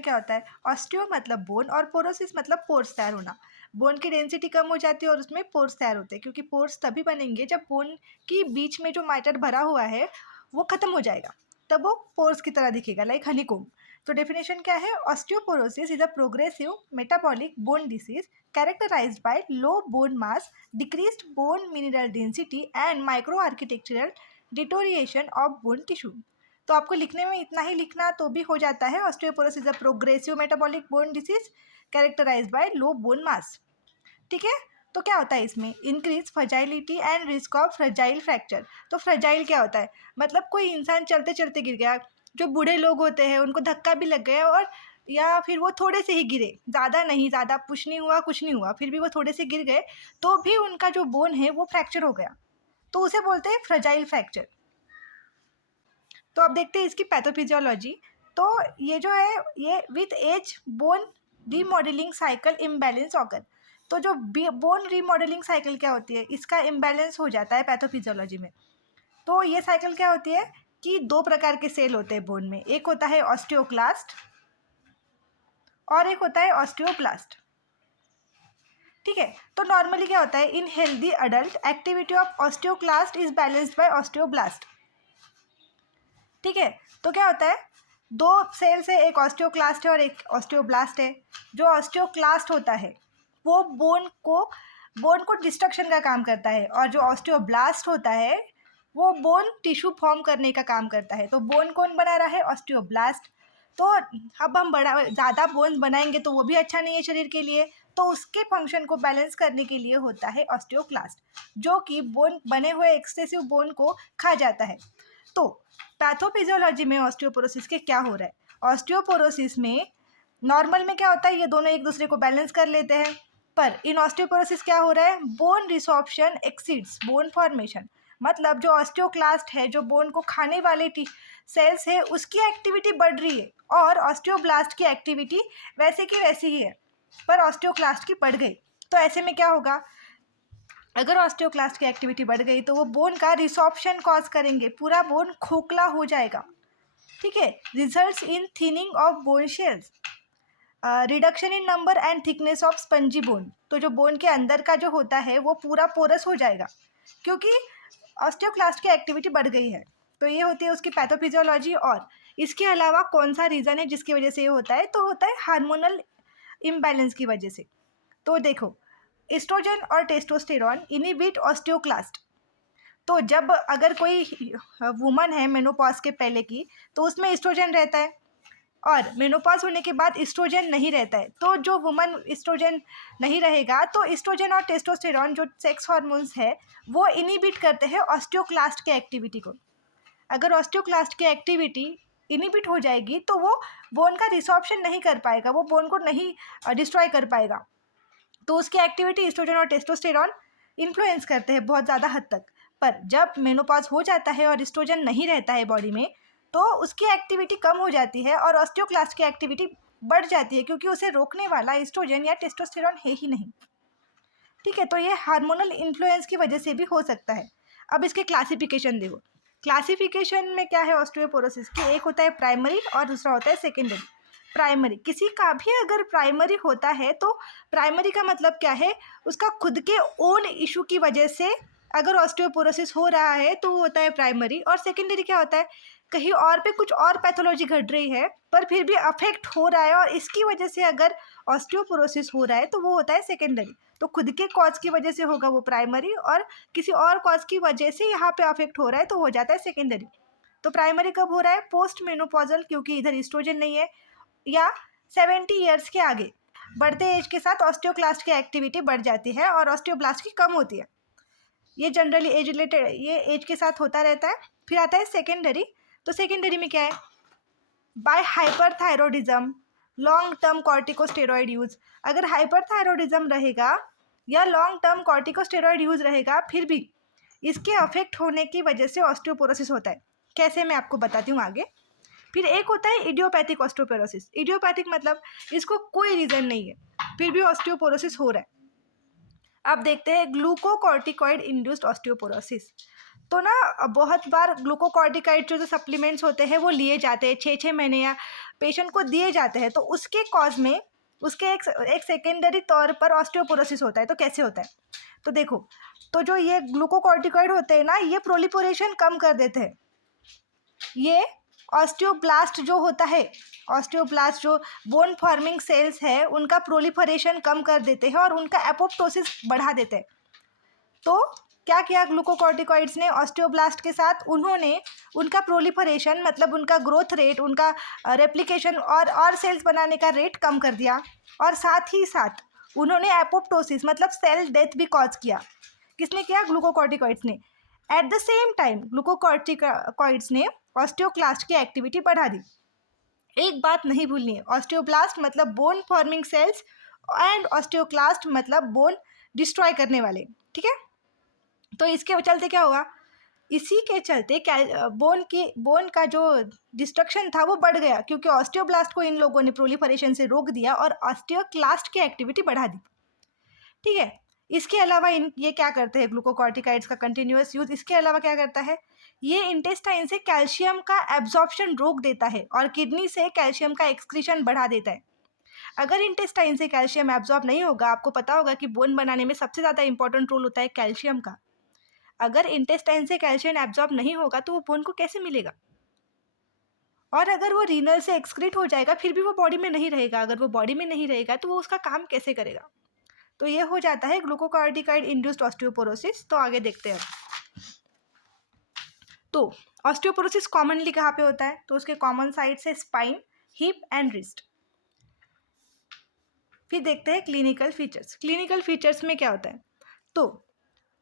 में क्या होता है, ऑस्टियो मतलब बोन और पोरोसिस मतलब पोर्स तैयार होना। बोन की डेंसिटी कम हो जाती है और उसमें पोर्स तैयार होते हैं, क्योंकि पोर्स तभी बनेंगे जब बोन की बीच में जो मैटर भरा हुआ है वो खत्म हो जाएगा, तब वो पोर्स की तरह दिखेगा, लाइक हनीकॉम्ब। तो डेफिनेशन क्या है, osteoporosis is a progressive metabolic bone disease characterised by low bone mass, decreased bone mineral density and micro architectural deterioration of bone tissue. तो आपको लिखने में इतना ही लिखना तो भी हो जाता है, osteoporosis is a progressive metabolic bone disease characterised by low bone mass. ठीक है, तो क्या होता है इसमें, increase fragility and risk of fragile fracture. तो फ्रजाइल क्या होता है, मतलब कोई इंसान चलते चलते गिर गया, जो बूढ़े लोग होते हैं उनको धक्का भी लग गया और या फिर वो थोड़े से ही गिरे, ज़्यादा नहीं, ज़्यादा पुश नहीं हुआ, कुछ नहीं हुआ, फिर भी वो थोड़े से गिर गए, तो भी उनका जो बोन है वो फ्रैक्चर हो गया, तो उसे बोलते हैं फ्रजाइल फ्रैक्चर। तो अब देखते हैं इसकी पैथोफिजियोलॉजी। तो ये जो है, ये with age bone remodelling cycle imbalance occur. तो जो बोन रीमॉडलिंग साइकिल क्या होती है, इसका इम्बैलेंस हो जाता है पैथोफिजियोलॉजी में। तो ये साइकिल क्या होती है कि दो प्रकार के सेल होते हैं बोन में, एक होता है ऑस्टियोक्लास्ट और एक होता है ऑस्टियोब्लास्ट। ठीक है, तो नॉर्मली क्या होता है, इन healthy adult activity of osteoclast is balanced bye osteoblast. ठीक है, तो क्या होता है, दो सेल्स है, एक ऑस्टियोक्लास्ट है और एक ऑस्टियोब्लास्ट है। जो ऑस्टियोक्लास्ट होता है वो बोन को डिस्ट्रक्शन का काम करता है, और जो ऑस्टियोब्लास्ट होता है वो बोन टिश्यू फॉर्म करने का काम करता है। तो बोन कौन बना रहा है, ऑस्टियोब्लास्ट। तो अब हम ज़्यादा बोन्स बनाएंगे तो वो भी अच्छा नहीं है शरीर के लिए, तो उसके फंक्शन को बैलेंस करने के लिए होता है ऑस्टियोक्लास्ट, जो कि बोन बने हुए एक्सेसिव बोन को खा जाता है। तो पैथोफिजियोलॉजी में ऑस्टियोपोरोसिस के क्या हो रहा है, ऑस्टियोपोरोसिस में नॉर्मल में क्या होता है, ये दोनों एक दूसरे को बैलेंस कर लेते हैं, पर इन ऑस्टियोपोरोसिस क्या हो रहा है, bone resorption exceeds bone formation. मतलब जो ऑस्टियोक्लास्ट है, जो बोन को खाने वाले सेल्स है, उसकी एक्टिविटी बढ़ रही है और ऑस्टियोब्लास्ट की एक्टिविटी वैसे की वैसी ही है, पर ऑस्टियोक्लास्ट की बढ़ गई। तो ऐसे में क्या होगा, अगर ऑस्टियोक्लास्ट की एक्टिविटी बढ़ गई तो वो बोन का रिसॉर्प्शन कॉज करेंगे, पूरा बोन खोखला हो जाएगा। ठीक है, results in thinning of bone shells, reduction in number and thickness of spongy bone. तो जो बोन के अंदर का जो होता है वो पूरा पोरस हो जाएगा, क्योंकि ऑस्टियोक्लास्ट की एक्टिविटी बढ़ गई है। तो ये होती है उसकी पैथोफिजियोलॉजी। और इसके अलावा कौन सा रीज़न है जिसकी वजह से ये होता है, तो होता है हार्मोनल इम्बैलेंस की वजह से। तो देखो, एस्ट्रोजन और टेस्टोस्टेरॉन इनहिबिट ऑस्टियोक्लास्ट। तो जब अगर कोई वुमन है मेनोपॉज के पहले की, तो उसमें एस्ट्रोजन रहता है, और मेनोपॉज होने के बाद एस्ट्रोजन नहीं रहता है। तो जो वुमन एस्ट्रोजन नहीं रहेगा, तो एस्ट्रोजन और टेस्टोस्टेरॉन जो सेक्स हार्मोन्स है वो इनहिबिट करते हैं ऑस्टियोक्लास्ट के एक्टिविटी को। अगर ऑस्टियोक्लास्ट की एक्टिविटी इनहिबिट हो जाएगी तो वो बोन का रिसॉर्प्शन नहीं कर पाएगा, वो बोन को नहीं डिस्ट्रॉय कर पाएगा। तो उसकी एक्टिविटी एस्ट्रोजन और टेस्टोस्टेरॉन इन्फ्लुएंस करते हैं बहुत ज़्यादा हद तक। पर जब मेनोपॉज हो जाता है और एस्ट्रोजन नहीं रहता है बॉडी में, तो उसकी एक्टिविटी कम हो जाती है और ऑस्टियोक्लास्ट की एक्टिविटी बढ़ जाती है, क्योंकि उसे रोकने वाला एस्ट्रोजन या टेस्टोस्टेरॉन है ही नहीं। ठीक है, तो ये हार्मोनल इन्फ्लुएंस की वजह से भी हो सकता है। अब इसके क्लासिफिकेशन देखो, क्लासिफिकेशन में क्या है ऑस्टियोपोरोसिस की, एक होता है प्राइमरी और दूसरा होता है सेकेंडरी। प्राइमरी, किसी का भी अगर प्राइमरी होता है तो प्राइमरी का मतलब क्या है, उसका खुद के ओन इशू की वजह से अगर ऑस्टियोपोरोसिस हो रहा है तो वो होता है प्राइमरी। और सेकेंडरी क्या होता है, कहीं और पे कुछ और पैथोलॉजी घट रही है पर फिर भी अफेक्ट हो रहा है और इसकी वजह से अगर ऑस्टियोपोरोसिस हो रहा है तो वो होता है सेकेंडरी। तो खुद के कॉज की वजह से होगा वो प्राइमरी, और किसी और कॉज की वजह से यहाँ पे अफेक्ट हो रहा है तो हो जाता है सेकेंडरी। तो प्राइमरी कब हो रहा है, पोस्ट मेनोपॉजल, क्योंकि इधर एस्ट्रोजन नहीं है, या 70 ईयर्स के आगे। बढ़ते एज के साथ ऑस्टियोक्लास्ट की एक्टिविटी बढ़ जाती है और ऑस्टियोब्लास्ट की कम होती है। ये जनरली एज रिलेटेड, ये एज के साथ होता रहता है। फिर आता है सेकेंडरी। तो सेकेंडरी में क्या है, by hyperthyroidism, long term corticosteroid use. अगर हाइपरथायरॉयडिज्म रहेगा या लॉन्ग टर्म कॉर्टिकोस्टेरॉइड यूज रहेगा, फिर भी इसके अफेक्ट होने की वजह से ऑस्टियोपोरोसिस होता है। कैसे, मैं आपको बताती हूँ आगे। फिर एक होता है इडियोपैथिक ऑस्टियोपोरोसिस। इडियोपैथिक मतलब इसको कोई रीज़न नहीं है फिर भी ऑस्टियोपोरोसिस हो रहा है। अब देखते हैं ग्लूकोकॉर्टिकॉइड इंड्यूस्ड ऑस्टियोपोरोसिस। तो ना बहुत बार ग्लूकोकॉर्टिकॉइड जो सप्लीमेंट्स होते हैं वो लिए जाते हैं 6-6 महीने या पेशेंट को दिए जाते हैं, तो उसके कॉज में उसके एक सेकेंडरी तौर पर ऑस्टियोपोरोसिस होता है। तो कैसे होता है, तो देखो, तो जो ये ग्लूकोकॉर्टिकॉइड होते हैं ना, ये प्रोलिफरेशन कम कर देते हैं। ये ऑस्टियोब्लास्ट जो होता है, ऑस्टियोब्लास्ट जो बोन फॉर्मिंग सेल्स है, उनका प्रोलिफरेशन कम कर देते हैं और उनका एपोप्टोसिस बढ़ा देते हैं। तो क्या किया ग्लूकोकॉर्टिकॉइड्स ने ऑस्टियोब्लास्ट के साथ, उन्होंने उनका प्रोलिफरेशन मतलब उनका ग्रोथ रेट, उनका रेप्लिकेशन और सेल्स बनाने का रेट कम कर दिया, और साथ ही साथ उन्होंने एपोप्टोसिस मतलब सेल डेथ भी कॉज किया। किसने किया? ग्लूकोकॉर्टिकॉइड्स ने। At the same time glucocorticoids ने ऑस्टियोक्लास्ट की एक्टिविटी बढ़ा दी। एक बात नहीं भूलनी है, ऑस्टियोब्लास्ट मतलब bone forming sales and osteoclast मतलब बोन डिस्ट्रॉय करने वाले, ठीक है। तो इसके चलते क्या हुआ, इसी के चलते बोन का जो डिस्ट्रक्शन था वो बढ़ गया, क्योंकि ऑस्टियोब्लास्ट को इन लोगों ने प्रोलिफरेशन से रोक दिया और ऑस्टियोक्लास्ट की एक्टिविटी बढ़ा दी, ठीक है। इसके अलावा ये क्या करते हैं ग्लूकोकॉर्टिकॉइड्स का कंटिन्यूअस यूज, इसके अलावा क्या करता है, ये इंटेस्टाइन से कैल्शियम का एब्जॉर्प्शन रोक देता है और किडनी से कैल्शियम का एक्सक्रीशन बढ़ा देता है। अगर इंटेस्टाइन से कैल्शियम एब्जॉर्ब नहीं होगा, आपको पता होगा कि बोन बनाने में सबसे ज़्यादा इंपॉर्टेंट रोल होता है कैल्शियम का। अगर इंटेस्टाइन से कैल्शियम एब्जॉर्ब नहीं होगा तो वो बोन को कैसे मिलेगा? और अगर वो रीनल से एक्सक्रीट हो जाएगा फिर भी वो बॉडी में नहीं रहेगा, अगर वो बॉडी में नहीं रहेगा तो वो उसका काम कैसे करेगा? तो ये हो जाता है ग्लूकोकॉर्टिकॉइड इंड्यूस्ड ऑस्टियोपोरोसिस। तो आगे देखते हैं। तो ऑस्टियोपोरोसिस कॉमनली कहाँ पे होता है? तो उसके कॉमन साइट्स है स्पाइन, हिप एंड रिस्ट। फिर देखते हैं क्लिनिकल फीचर्स। क्लिनिकल फीचर्स में क्या होता है? तो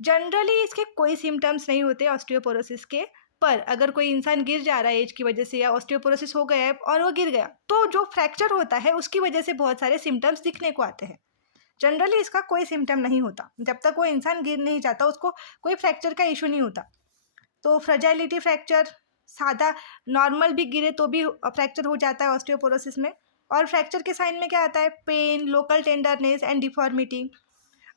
जनरली इसके कोई सिम्टम्स नहीं होते ऑस्टियोपोरोसिस के, पर अगर कोई इंसान गिर जा रहा है एज की वजह से या ऑस्टियोपोरोसिस हो गया है और वो गिर गया, तो जो फ्रैक्चर होता है उसकी वजह से बहुत सारे सिम्टम्स दिखने को आते हैं। जनरली इसका कोई सिम्टम नहीं होता, जब तक वो इंसान गिर नहीं जाता उसको कोई फ्रैक्चर का इशू नहीं होता। तो फ्रेजाइलिटी फ्रैक्चर, सादा नॉर्मल भी गिरे तो भी फ्रैक्चर हो जाता है ऑस्टियोपोरोसिस में। और फ्रैक्चर के साइन में क्या आता है? Pain, local tenderness and deformity.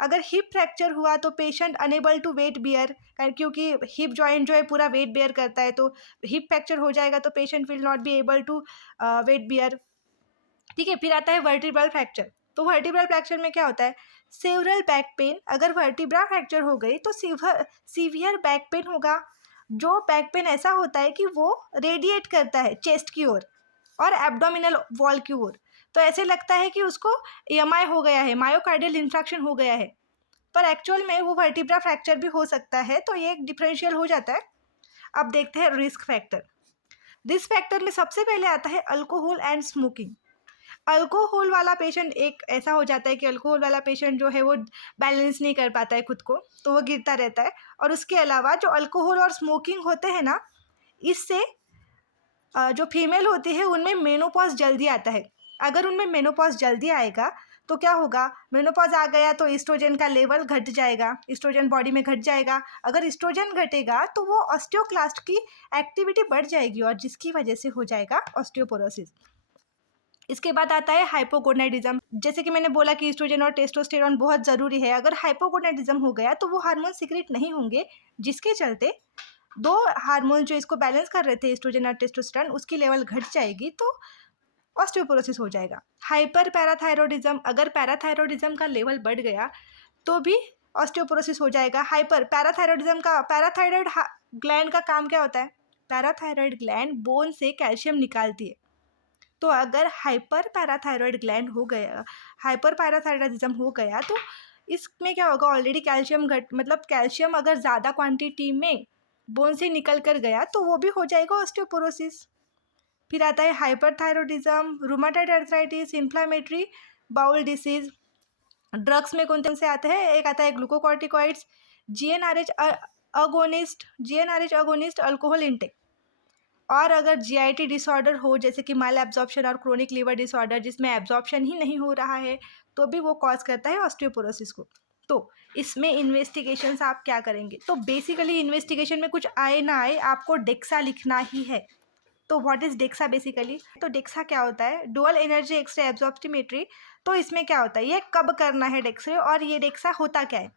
अगर हिप फ्रैक्चर हुआ तो patient unable to weight bear, क्योंकि हिप जॉइंट जो है पूरा वेट बेयर करता है, तो हिप फ्रैक्चर हो जाएगा तो patient will not be able to weight bear, ठीक है। फिर आता है वर्टिब्रल फ्रैक्चर। तो वर्टिब्रल फ्रैक्चर में क्या होता है? Several back pain. अगर वर्टिब्रा फ्रैक्चर हो गई तो सीवियर बैक पेन होगा। जो बैक पेन ऐसा होता है कि वो रेडिएट करता है चेस्ट की ओर और एब्डोमिनल वॉल की ओर, तो ऐसे लगता है कि उसको एमआई हो गया है, मायोकार्डियल इंफ्रैक्शन हो गया है, पर एक्चुअल में वो वर्टिब्रा फ्रैक्चर भी हो सकता है। तो ये एक डिफरेंशियल हो जाता है। अब देखते हैं रिस्क फैक्टर। रिस्क फैक्टर में सबसे पहले आता है अल्कोहल एंड स्मोकिंग। अल्कोहल वाला पेशेंट एक ऐसा हो जाता है कि अल्कोहल वाला पेशेंट जो है वो बैलेंस नहीं कर पाता है खुद को, तो वो गिरता रहता है। और उसके अलावा जो अल्कोहल और स्मोकिंग होते हैं ना, इससे जो फीमेल होती है उनमें मेनोपॉज जल्दी आता है। अगर उनमें मेनोपॉज जल्दी आएगा तो क्या होगा? मेनोपॉज आ गया तो ईस्ट्रोजन का लेवल घट जाएगा, ईस्ट्रोजन बॉडी में घट जाएगा। अगर ईस्ट्रोजन घटेगा तो वो ऑस्टियोक्लास्ट की एक्टिविटी बढ़ जाएगी और जिसकी वजह से हो जाएगा ऑस्टियोपोरोसिस। इसके बाद आता है हाइपोगोनाडिज्म। जैसे कि मैंने बोला कि ईस्ट्रोजन और टेस्टोस्टेरॉन बहुत ज़रूरी है। अगर हाइपोगोनाडिज्म हो गया तो वो हार्मोन सीक्रेट नहीं होंगे, जिसके चलते दो हार्मोन जो इसको बैलेंस कर रहे थे, एस्ट्रोजन और टेस्टोस्टेरोन, उसकी लेवल घट जाएगी तो ऑस्टियोपोरोसिस हो जाएगा। हाइपर पैराथायरॉयडिज्म, अगर पैराथायरॉयडिज्म का लेवल बढ़ गया तो भी ऑस्टियोपोरोसिस हो जाएगा। हाइपर पैराथायरॉयडिज्म का, पैराथायरॉयड ग्लैंड का काम क्या होता है? पैराथायरॉयड ग्लैंड बोन से कैल्शियम निकालती है। तो अगर हाइपर पैराथायरॉयड ग्लैंड हो गया, हाइपर पैराथायरॉयडिज्म हो गया, तो इसमें क्या होगा? ऑलरेडी कैल्शियम मतलब कैल्शियम अगर ज़्यादा क्वांटिटी में बोन से निकल कर गया तो वो भी हो जाएगा ऑस्टियोपोरोसिस। फिर आता है hyperthyroidism, rheumatoid arthritis, inflammatory bowel disease. Drugs में कौन से आते हैं? एक आता है glucocorticoids, GnRH agonist, alcohol intake. और अगर जीआईटी डिसऑर्डर हो, जैसे कि माल एब्जॉर्प्शन और क्रोनिक लीवर डिसऑर्डर, जिसमें एब्जॉर्प्शन ही नहीं हो रहा है, तो भी वो कॉज करता है ऑस्टियोपोरोसिस को। तो इसमें इन्वेस्टिगेशंस आप क्या करेंगे? तो बेसिकली इन्वेस्टिगेशन में कुछ आए ना आए, आपको डेक्सा लिखना ही है। तो व्हाट इज़ डेक्सा बेसिकली? तो डेक्सा क्या होता है? Dual energy X-ray absorptiometry. तो इसमें क्या होता है? ये कब करना है डेक्सरे, और ये डेक्सा होता क्या है?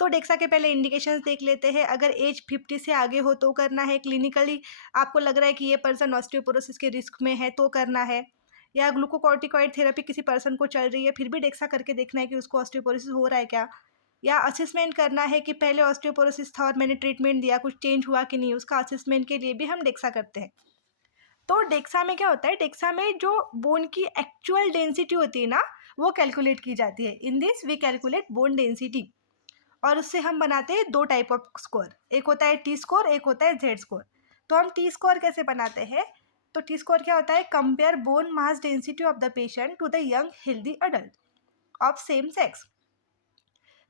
तो डेक्सा के पहले इंडिकेशंस देख लेते हैं। अगर एज 50 से आगे हो तो करना है, क्लिनिकली आपको लग रहा है कि ये पर्सन ऑस्टियोपोरोसिस के रिस्क में है तो करना है, या ग्लूकोकॉर्टिकॉइड थेरेपी किसी पर्सन को चल रही है फिर भी डेक्सा करके देखना है कि उसको ऑस्टियोपोरोसिस हो रहा है क्या, या असेसमेंट करना है कि पहले ऑस्टियोपोरोसिस था और मैंने ट्रीटमेंट दिया, कुछ चेंज हुआ कि नहीं, उसका असेसमेंट के लिए भी हम डेक्सा करते हैं। तो डेक्सा में क्या होता है, डेक्सा में जो बोन की एक्चुअल डेंसिटी होती है ना, वो कैलकुलेट की जाती है। In this we calculate bone density, और उससे हम बनाते हैं दो टाइप ऑफ स्कोर, एक होता है टी स्कोर, एक होता है जेड स्कोर। तो हम टी स्कोर कैसे बनाते हैं, तो टी स्कोर क्या होता है, compare bone mass density of the patient to the young healthy adult of same sex.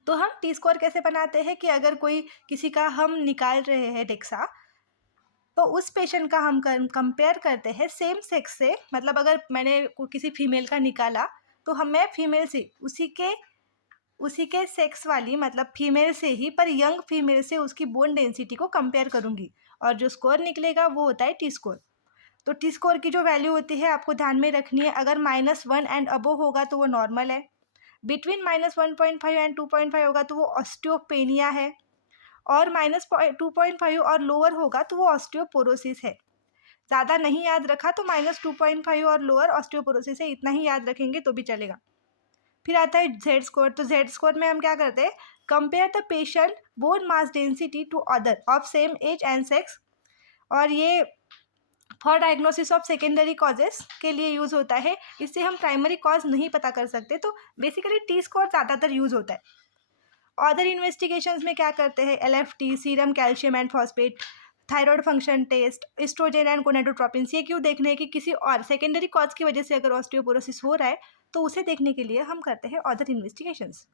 तो हम टी स्कोर कैसे बनाते हैं कि अगर कोई किसी का हम निकाल रहे हैं डेक्सा, तो उस पेशेंट का हम कंपेयर करते हैं सेम सेक्स से, मतलब अगर मैंने किसी फीमेल का निकाला तो मैं फीमेल से उसी के सेक्स वाली, मतलब फीमेल से ही पर यंग फीमेल से उसकी बोन डेंसिटी को कंपेयर करूंगी, और जो स्कोर निकलेगा वो होता है टी स्कोर। तो टी स्कोर की जो वैल्यू होती है आपको ध्यान में रखनी है, अगर -1 एंड अबो होगा तो वो नॉर्मल है, बिटवीन -1.5 एंड 2.5 होगा तो वो ऑस्टियोपेनिया है, और -2.5 और लोअर होगा तो वो ऑस्टियोपोरोसिस है। ज़्यादा नहीं याद रखा तो -2.5 और लोअर ऑस्टियोपोरोसिस है, इतना ही याद रखेंगे तो भी चलेगा। फिर आता है जेड स्कोर। तो जेड स्कोर में हम क्या करते हैं, compare the patient bone mass density to other of same age and sex, और ये for diagnosis of secondary causes के लिए यूज़ होता है। इससे हम प्राइमरी कॉज नहीं पता कर सकते, तो बेसिकली टी स्कोर ज़्यादातर यूज़ होता है। अदर इन्वेस्टिगेशंस में क्या करते हैं, LFT, serum calcium and phosphate, thyroid function test, estrogen and gonadotropin. ये क्यों देखने हैं कि किसी और सेकेंडरी कॉज की वजह से अगर ऑस्टियोपोरोसिस हो रहा है तो उसे देखने के लिए हम करते हैं अदर इन्वेस्टिगेशंस।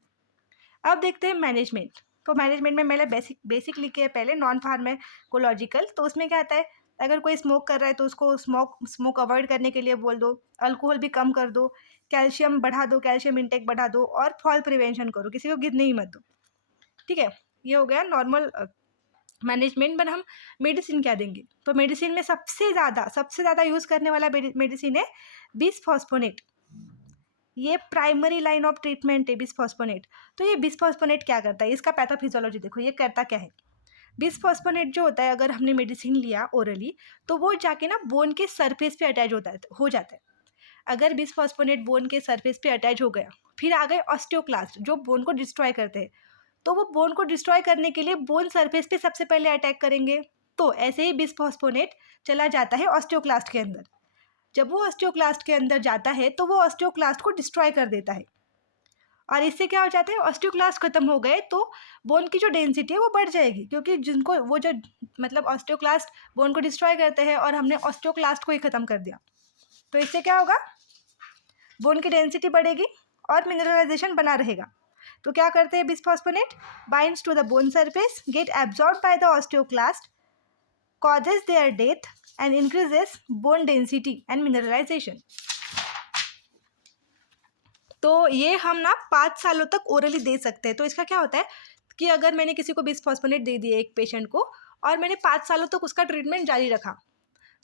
अब देखते हैं मैनेजमेंट। तो मैनेजमेंट में मैंने बेसिक लिखे है पहले, नॉन फार्माकोलॉजिकल। तो उसमें क्या आता है, अगर कोई स्मोक कर रहा है तो उसको स्मोक अवॉइड करने के लिए बोल दो, अल्कोहल भी कम कर दो, कैल्शियम बढ़ा दो, कैल्शियम इंटेक बढ़ा दो, और फॉल प्रिवेंशन करो, किसी को गिरने ही मत दो। ठीक है, ये हो गया नॉर्मल मैनेजमेंट। पर हम मेडिसिन क्या देंगे, तो मेडिसिन में सबसे ज़्यादा यूज़ करने वाला मेडिसिन है बिसफॉस्फोनेट। ये प्राइमरी लाइन ऑफ ट्रीटमेंट है बिसफॉस्फोनेट। तो ये बिसफॉस्फोनेट क्या करता है, इसका पैथोफिजियोलॉजी देखो, ये करता क्या है। बिसफॉस्फोनेट जो होता है, अगर हमने मेडिसिन लिया ओरली तो वो जाके ना बोन के सरफेस पे अटैच हो जाता है। अगर बिसफॉस्फोनेट बोन के सरफेस पे अटैच हो गया, फिर आ गए ऑस्टियोक्लास्ट जो बोन को डिस्ट्रॉय करते हैं, तो वो बोन को डिस्ट्रॉय करने के लिए बोन सरफेस पे सबसे पहले अटैक करेंगे। तो ऐसे ही बिसफॉस्फोनेट चला जाता है ऑस्टियोक्लास्ट के अंदर। जब वो ऑस्टियोक्लास्ट के अंदर जाता है तो वो ऑस्टियोक्लास्ट को डिस्ट्रॉय कर देता है, और इससे क्या हो जाता है, ऑस्टियोक्लास्ट खत्म हो गए तो बोन की जो डेंसिटी है वो बढ़ जाएगी, क्योंकि जिनको वो जो मतलब ऑस्टियोक्लास्ट बोन को डिस्ट्रॉय करते हैं और हमने ऑस्टियोक्लास्ट को ही खत्म कर दिया, तो इससे क्या होगा, बोन की डेंसिटी बढ़ेगी और मिनरलाइजेशन बना रहेगा। तो क्या करते हैं bisphosphonate, binds to the bone surface, get absorb by the osteoclast, causes their death and increases bone density and mineralization। तो ये हम ना 5 सालों तक ओरली दे सकते हैं। तो इसका क्या होता है कि अगर मैंने किसी को बिसफॉस्फोनेट दे दिए एक पेशेंट को, और मैंने 5 सालों तक उसका ट्रीटमेंट जारी रखा,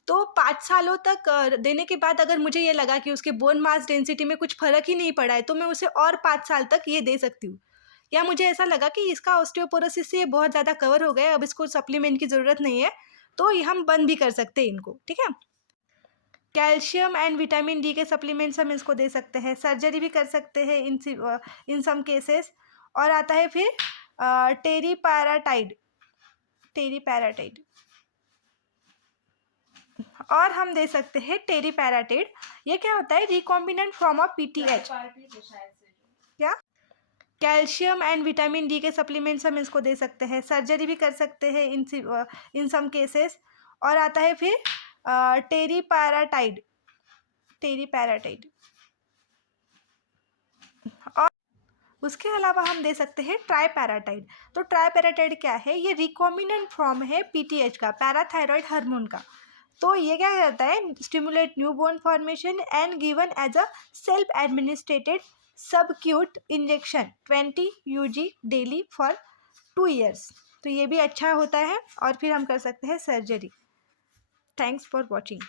तो 5 सालों तक देने के बाद अगर मुझे ये लगा कि उसके बोन मास डेंसिटी में कुछ फ़र्क ही नहीं पड़ा है, तो मैं उसे और 5 साल तक ये दे सकती हूँ। या मुझे ऐसा लगा कि इसका ऑस्टियोपोरोसिस से ये बहुत ज़्यादा कवर हो गया है, अब इसको सप्लीमेंट की ज़रूरत नहीं है, तो ये हम बंद भी कर सकते हैं इनको। ठीक है, कैल्शियम एंड विटामिन डी के सप्लीमेंट्स हम इसको दे सकते हैं, सर्जरी भी कर सकते हैं इन सम केसेस। और आता है फिर टेरीपैराटाइड, और हम दे सकते हैं टेरीपैराटाइड। ये क्या होता है, रिकॉम्बिनेंट फॉर्म ऑफ PTH। क्या, कैल्शियम एंड विटामिन डी के सप्लीमेंट्स हम इसको दे सकते हैं, सर्जरी भी कर सकते हैं इन सम केसेस। और आता है फिर टेरीपैराटाइड, और उसके अलावा हम दे सकते हैं ट्राइपैराटाइड। तो ट्राइपैराटाइड क्या है, ये रिकॉम्बिनेंट फॉर्म है PTH का, पैराथायरॉयड हार्मोन का। तो ये क्या करता है, stimulate new bone formation and given as a self administered subcut injection 20 UG daily for 2 years। तो ये भी अच्छा होता है, और फिर हम कर सकते हैं सर्जरी। Thanks for watching.